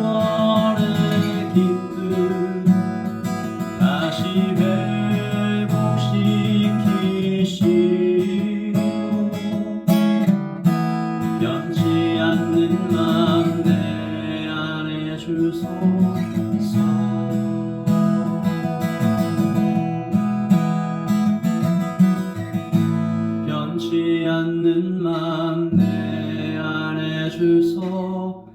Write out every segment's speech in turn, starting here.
구원의 기쁨 다시 회복시키시고 변치 않는 맘 내 안에 주소서. 변치 않는 맘 내 안에 주소서.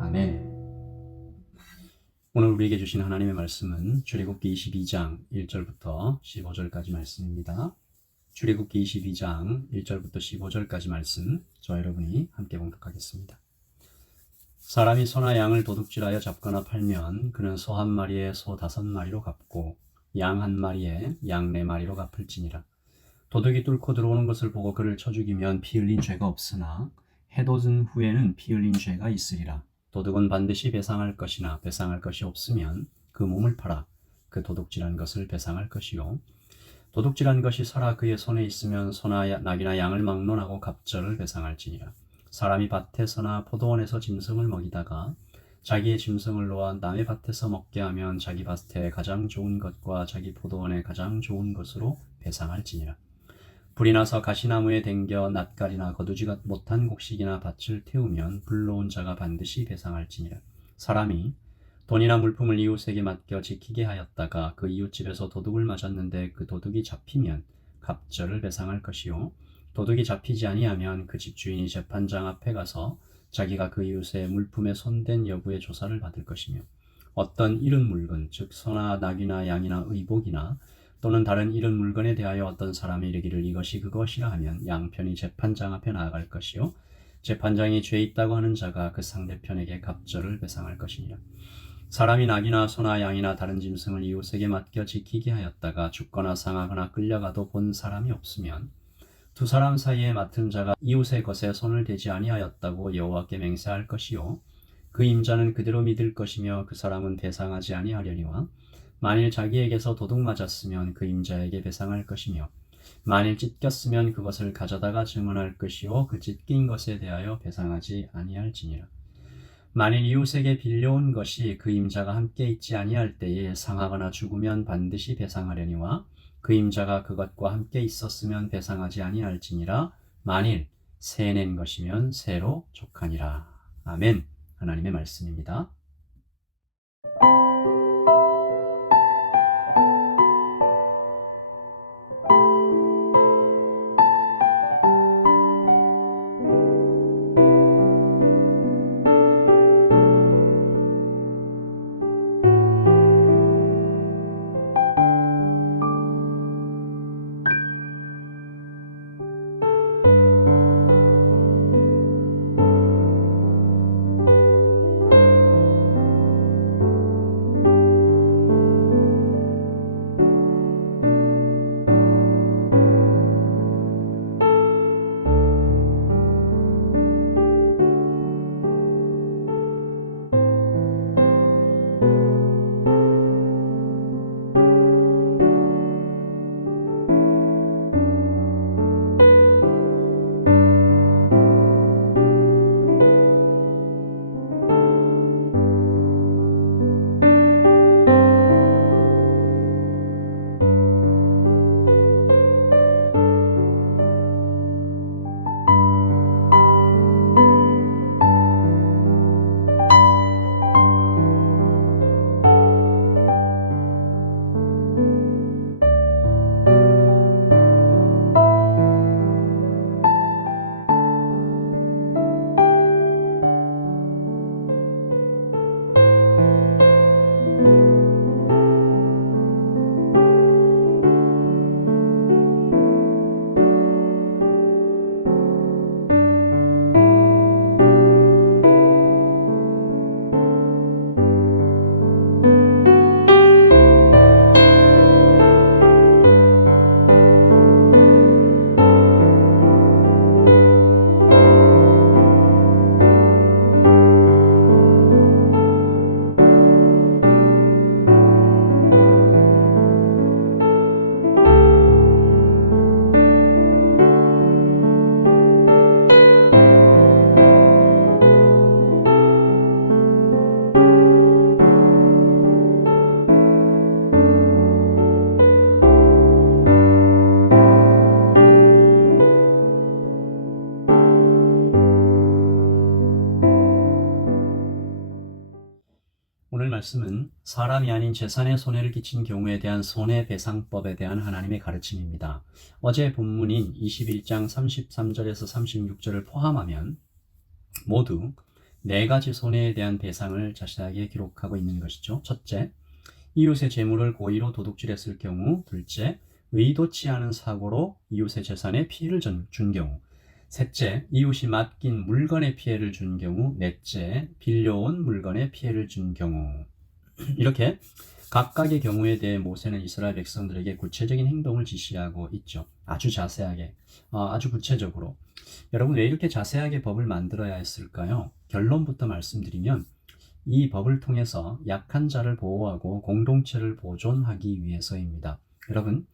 아멘. 오늘 우리에게 주신 하나님의 말씀은 출애굽기 22장 1절부터 15절까지 말씀입니다. 출애굽기 22장 1절부터 15절까지 말씀, 저와 여러분이 함께 봉독하겠습니다. 사람이 소나 양을 도둑질하여 잡거나 팔면 그는 소 한 마리에 소 5마리로 갚고 양 한 마리에 양 4마리로 갚을지니라. 도둑이 뚫고 들어오는 것을 보고 그를 쳐 죽이면 피 흘린 죄가 없으나 해돋은 후에는 피 흘린 죄가 있으리라. 도둑은 반드시 배상할 것이나 배상할 것이 없으면 그 몸을 팔아 그 도둑질한 것을 배상할 것이요, 도둑질한 것이 살아 그의 손에 있으면 소나 낙이나 양을 막론하고 갑절을 배상할지니라. 사람이 밭에서나 포도원에서 짐승을 먹이다가 자기의 짐승을 놓아 남의 밭에서 먹게 하면 자기 밭에 가장 좋은 것과 자기 포도원에 가장 좋은 것으로 배상할지니라. 불이 나서 가시나무에 댕겨 낫갈이나 거두지 못한 곡식이나 밭을 태우면 불러온 자가 반드시 배상할지니라. 사람이 돈이나 물품을 이웃에게 맡겨 지키게 하였다가 그 이웃집에서 도둑을 맞았는데 그 도둑이 잡히면 갑절을 배상할 것이요, 도둑이 잡히지 아니하면 그 집주인이 재판장 앞에 가서 자기가 그 이웃의 물품에 손댄 여부의 조사를 받을 것이며, 어떤 잃은 물건, 즉 소나 낙이나 양이나 의복이나 또는 다른 잃은 물건에 대하여 어떤 사람이 이르기를 이것이 그것이라 하면 양편이 재판장 앞에 나아갈 것이요, 재판장이 죄 있다고 하는 자가 그 상대편에게 갑절을 배상할 것이니라. 사람이 낙이나 소나 양이나 다른 짐승을 이웃에게 맡겨 지키게 하였다가 죽거나 상하거나 끌려가도 본 사람이 없으면 두 사람 사이에 맡은 자가 이웃의 것에 손을 대지 아니하였다고 여호와께 맹세할 것이요, 그 임자는 그대로 믿을 것이며 그 사람은 배상하지 아니하려니와, 만일 자기에게서 도둑 맞았으면 그 임자에게 배상할 것이며, 만일 찢겼으면 그것을 가져다가 증언할 것이요, 그 찢긴 것에 대하여 배상하지 아니할지니라. 만일 이웃에게 빌려온 것이 그 임자가 함께 있지 아니할 때에 상하거나 죽으면 반드시 배상하려니와, 그 임자가 그것과 함께 있었으면 배상하지 아니할지니라. 만일 새 낸 것이면 새로 족하니라. 아멘. 하나님의 말씀입니다. 말씀은 사람이 아닌 재산에 손해를 끼친 경우에 대한 손해배상법에 대한 하나님의 가르침입니다. 어제 본문인 21장 33절에서 36절을 포함하면 모두 4가지 손해에 대한 배상을 자세하게 기록하고 있는 것이죠. 첫째, 이웃의 재물을 고의로 도둑질했을 경우. 둘째, 의도치 않은 사고로 이웃의 재산에 피해를 준 경우. 셋째, 이웃이 맡긴 물건에 피해를 준 경우. 넷째, 빌려온 물건에 피해를 준 경우. 이렇게 각각의 경우에 대해 모세는 이스라엘 백성들에게 구체적인 행동을 지시하고 있죠. 아주 자세하게, 아주 구체적으로. 여러분, 왜 이렇게 자세하게 법을 만들어야 했을까요? 결론부터 말씀드리면 이 법을 통해서 약한 자를 보호하고 공동체를 보존하기 위해서입니다. 여러분,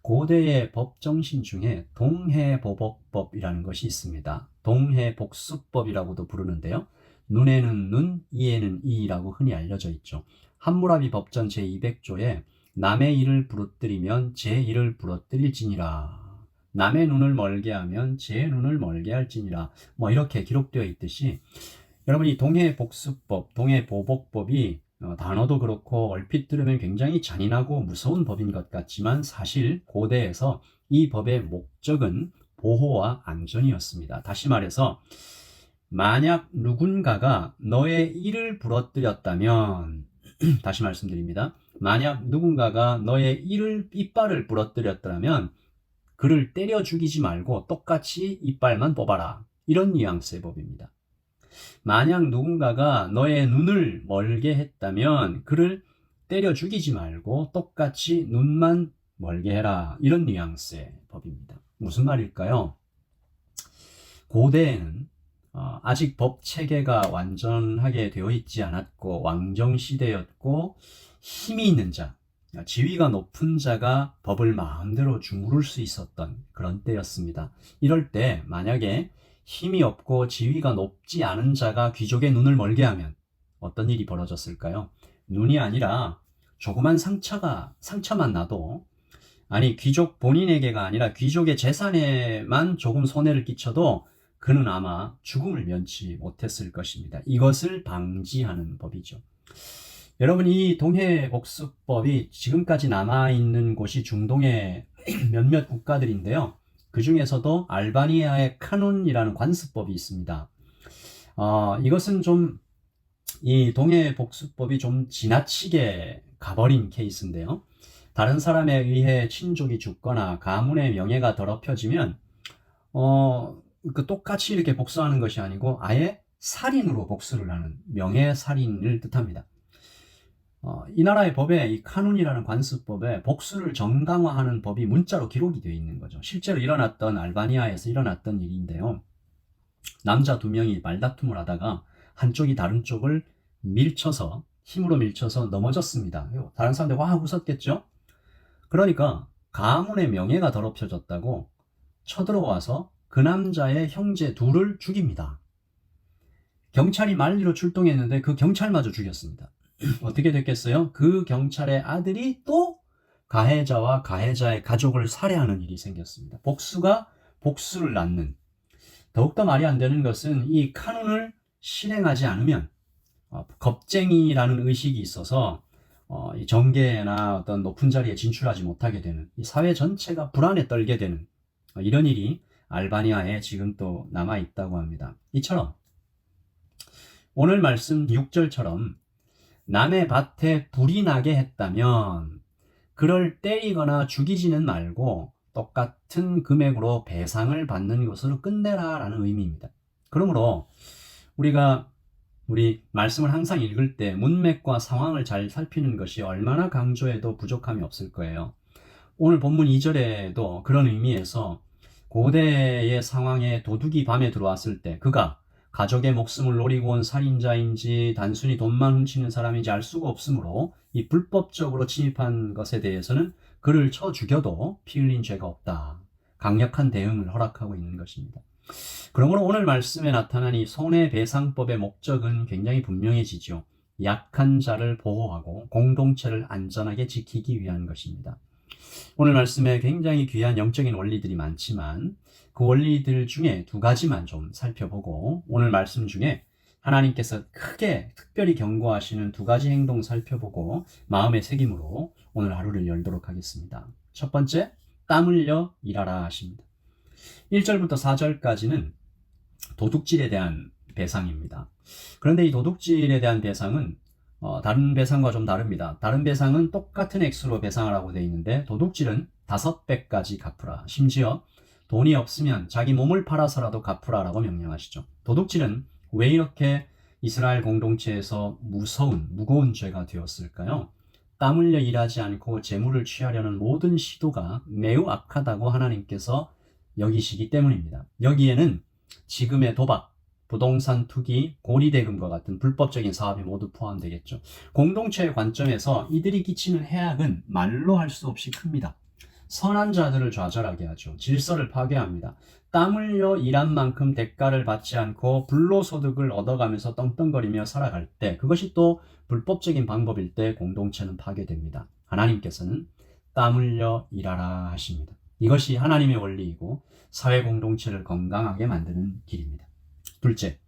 고대의 법 정신 중에 동해보복법이라는 것이 있습니다. 동해복수법이라고도 부르는데요. 눈에는 눈, 이에는 이라고 흔히 알려져 있죠. 함무라비 법전 제200조에 남의 일을 부러뜨리면 제 일을 부러뜨릴지니라. 남의 눈을 멀게 하면 제 눈을 멀게 할지니라. 이렇게 기록되어 있듯이 여러분, 이 동해복수법, 동해보복법이 단어도 그렇고 얼핏 들으면 굉장히 잔인하고 무서운 법인 것 같지만 사실 고대에서 이 법의 목적은 보호와 안전이었습니다. 다시 말해서 만약 누군가가 너의 일을 부러뜨렸다면 다시 말씀드립니다. 만약 누군가가 너의 이빨을 부러뜨렸다면 그를 때려 죽이지 말고 똑같이 이빨만 뽑아라. 이런 뉘앙스의 법입니다. 만약 누군가가 너의 눈을 멀게 했다면 그를 때려 죽이지 말고 똑같이 눈만 멀게 해라. 이런 뉘앙스의 법입니다. 무슨 말일까요? 고대에는 아직 법 체계가 완전하게 되어 있지 않았고 왕정 시대였고 힘이 있는 자, 지위가 높은 자가 법을 마음대로 주무를 수 있었던 그런 때였습니다. 이럴 때 만약에 힘이 없고 지위가 높지 않은 자가 귀족의 눈을 멀게 하면 어떤 일이 벌어졌을까요? 눈이 아니라 조그만 상처만 나도, 아니 귀족 본인에게가 아니라 귀족의 재산에만 조금 손해를 끼쳐도 그는 아마 죽음을 면치 못했을 것입니다. 이것을 방지하는 법이죠. 여러분, 이 동해복수법이 지금까지 남아있는 곳이 중동의 몇몇 국가들인데요. 그 중에서도 알바니아의 카눈이라는 관습법이 있습니다. 이것은 이 동해복수법이 좀 지나치게 가버린 케이스인데요. 다른 사람에 의해 친족이 죽거나 가문의 명예가 더럽혀지면 똑같이 이렇게 복수하는 것이 아니고 아예 살인으로 복수를 하는 명예살인을 뜻합니다. 이 나라의 법에, 이 카눈이라는 관습법에 복수를 정당화하는 법이 문자로 기록이 되어 있는 거죠. 실제로 알바니아에서 일어났던 일인데요. 남자 2명이 말다툼을 하다가 한쪽이 다른 쪽을 힘으로 밀쳐서 넘어졌습니다. 다른 사람들 와 웃었겠죠? 그러니까 가문의 명예가 더럽혀졌다고 쳐들어와서 그 남자의 형제 2을 죽입니다. 경찰이 만리로 출동했는데 그 경찰마저 죽였습니다. 어떻게 됐겠어요? 그 경찰의 아들이 또 가해자와 가해자의 가족을 살해하는 일이 생겼습니다. 복수가 복수를 낳는. 더욱더 말이 안 되는 것은 이 카눈을 실행하지 않으면 겁쟁이라는 의식이 있어서 이 정계나 어떤 높은 자리에 진출하지 못하게 되는, 이 사회 전체가 불안에 떨게 되는 이런 일이 알바니아에 지금 또 남아 있다고 합니다. 이처럼 오늘 말씀 6절처럼 남의 밭에 불이 나게 했다면 그를 때리거나 죽이지는 말고 똑같은 금액으로 배상을 받는 것으로 끝내라 라는 의미입니다. 그러므로 우리 말씀을 항상 읽을 때 문맥과 상황을 잘 살피는 것이 얼마나 강조해도 부족함이 없을 거예요. 오늘 본문 2절에도 그런 의미에서 고대의 상황에 도둑이 밤에 들어왔을 때 그가 가족의 목숨을 노리고 온 살인자인지 단순히 돈만 훔치는 사람인지 알 수가 없으므로 이 불법적으로 침입한 것에 대해서는 그를 쳐 죽여도 피 흘린 죄가 없다. 강력한 대응을 허락하고 있는 것입니다. 그러므로 오늘 말씀에 나타난 이 손해배상법의 목적은 굉장히 분명해지죠. 약한 자를 보호하고 공동체를 안전하게 지키기 위한 것입니다. 오늘 말씀에 굉장히 귀한 영적인 원리들이 많지만 그 원리들 중에 2가지만 좀 살펴보고 오늘 말씀 중에 하나님께서 크게 특별히 경고하시는 두 가지 행동 살펴보고 마음의 새김으로 오늘 하루를 열도록 하겠습니다. 첫 번째, 땀 흘려 일하라 하십니다. 1절부터 4절까지는 도둑질에 대한 배상입니다. 그런데 이 도둑질에 대한 배상은 다른 배상과 좀 다릅니다. 다른 배상은 똑같은 액수로 배상을 하고 되어 있는데 도둑질은 5배까지 갚으라. 심지어 돈이 없으면 자기 몸을 팔아서라도 갚으라라고 명령하시죠. 도둑질은 왜 이렇게 이스라엘 공동체에서 무거운 죄가 되었을까요? 땀 흘려 일하지 않고 재물을 취하려는 모든 시도가 매우 악하다고 하나님께서 여기시기 때문입니다. 여기에는 지금의 도박, 부동산 투기, 고리대금과 같은 불법적인 사업이 모두 포함되겠죠. 공동체의 관점에서 이들이 끼치는 해악은 말로 할 수 없이 큽니다. 선한 자들을 좌절하게 하죠. 질서를 파괴합니다. 땀 흘려 일한 만큼 대가를 받지 않고 불로소득을 얻어가면서 떵떵거리며 살아갈 때, 그것이 또 불법적인 방법일 때 공동체는 파괴됩니다. 하나님께서는 땀 흘려 일하라 하십니다. 이것이 하나님의 원리이고 사회 공동체를 건강하게 만드는 길입니다. 둘째,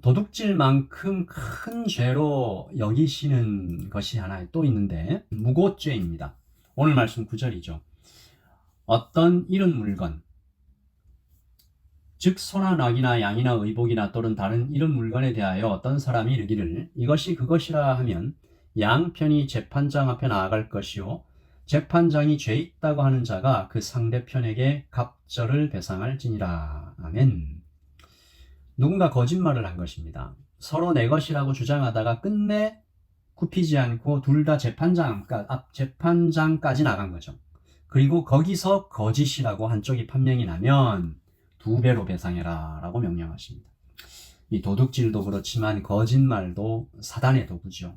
도둑질만큼 큰 죄로 여기시는 것이 하나 또 있는데 무고죄입니다. 오늘 말씀 9절이죠. 어떤 잃은 물건, 즉 소나 낙이나 양이나 의복이나 또는 다른 잃은 물건에 대하여 어떤 사람이 이르기를 이것이 그것이라 하면 양편이 재판장 앞에 나아갈 것이요 재판장이 죄 있다고 하는 자가 그 상대편에게 갑절을 배상할지니라. 아멘. 누군가 거짓말을 한 것입니다. 서로 내 것이라고 주장하다가 끝내 굽히지 않고 둘 다 재판장까지 나간 거죠. 그리고 거기서 거짓이라고 한쪽이 판명이 나면 2배로 배상해라 라고 명령하십니다. 이 도둑질도 그렇지만 거짓말도 사단의 도구죠.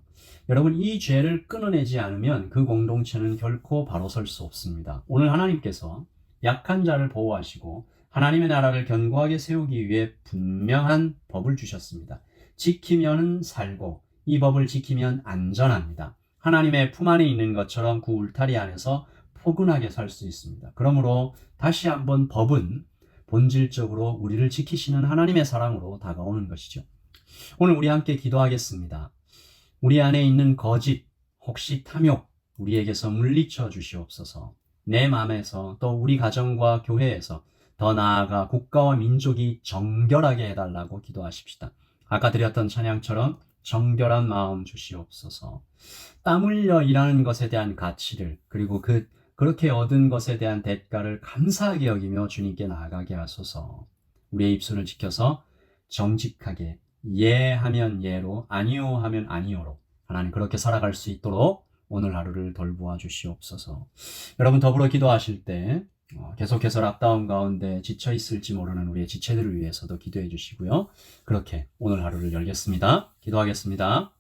여러분, 이 죄를 끊어내지 않으면 그 공동체는 결코 바로 설 수 없습니다. 오늘 하나님께서 약한 자를 보호하시고 하나님의 나라를 견고하게 세우기 위해 분명한 법을 주셨습니다. 지키면 살고 이 법을 지키면 안전합니다. 하나님의 품 안에 있는 것처럼 그 울타리 안에서 포근하게 살 수 있습니다. 그러므로 다시 한번 법은 본질적으로 우리를 지키시는 하나님의 사랑으로 다가오는 것이죠. 오늘 우리 함께 기도하겠습니다. 우리 안에 있는 거짓, 혹시 탐욕, 우리에게서 물리쳐 주시옵소서. 내 마음에서 또 우리 가정과 교회에서 더 나아가 국가와 민족이 정결하게 해달라고 기도하십시다. 아까 드렸던 찬양처럼 정결한 마음 주시옵소서. 땀 흘려 일하는 것에 대한 가치를, 그리고 그렇게 얻은 것에 대한 대가를 감사하게 여기며 주님께 나아가게 하소서. 우리의 입술을 지켜서 정직하게 예하면 예로, 아니요 하면 아니요로 하나님 그렇게 살아갈 수 있도록 오늘 하루를 돌보아 주시옵소서. 여러분, 더불어 기도하실 때 계속해서 락다운 가운데 지쳐 있을지 모르는 우리의 지체들을 위해서도 기도해 주시고요. 그렇게 오늘 하루를 열겠습니다. 기도하겠습니다.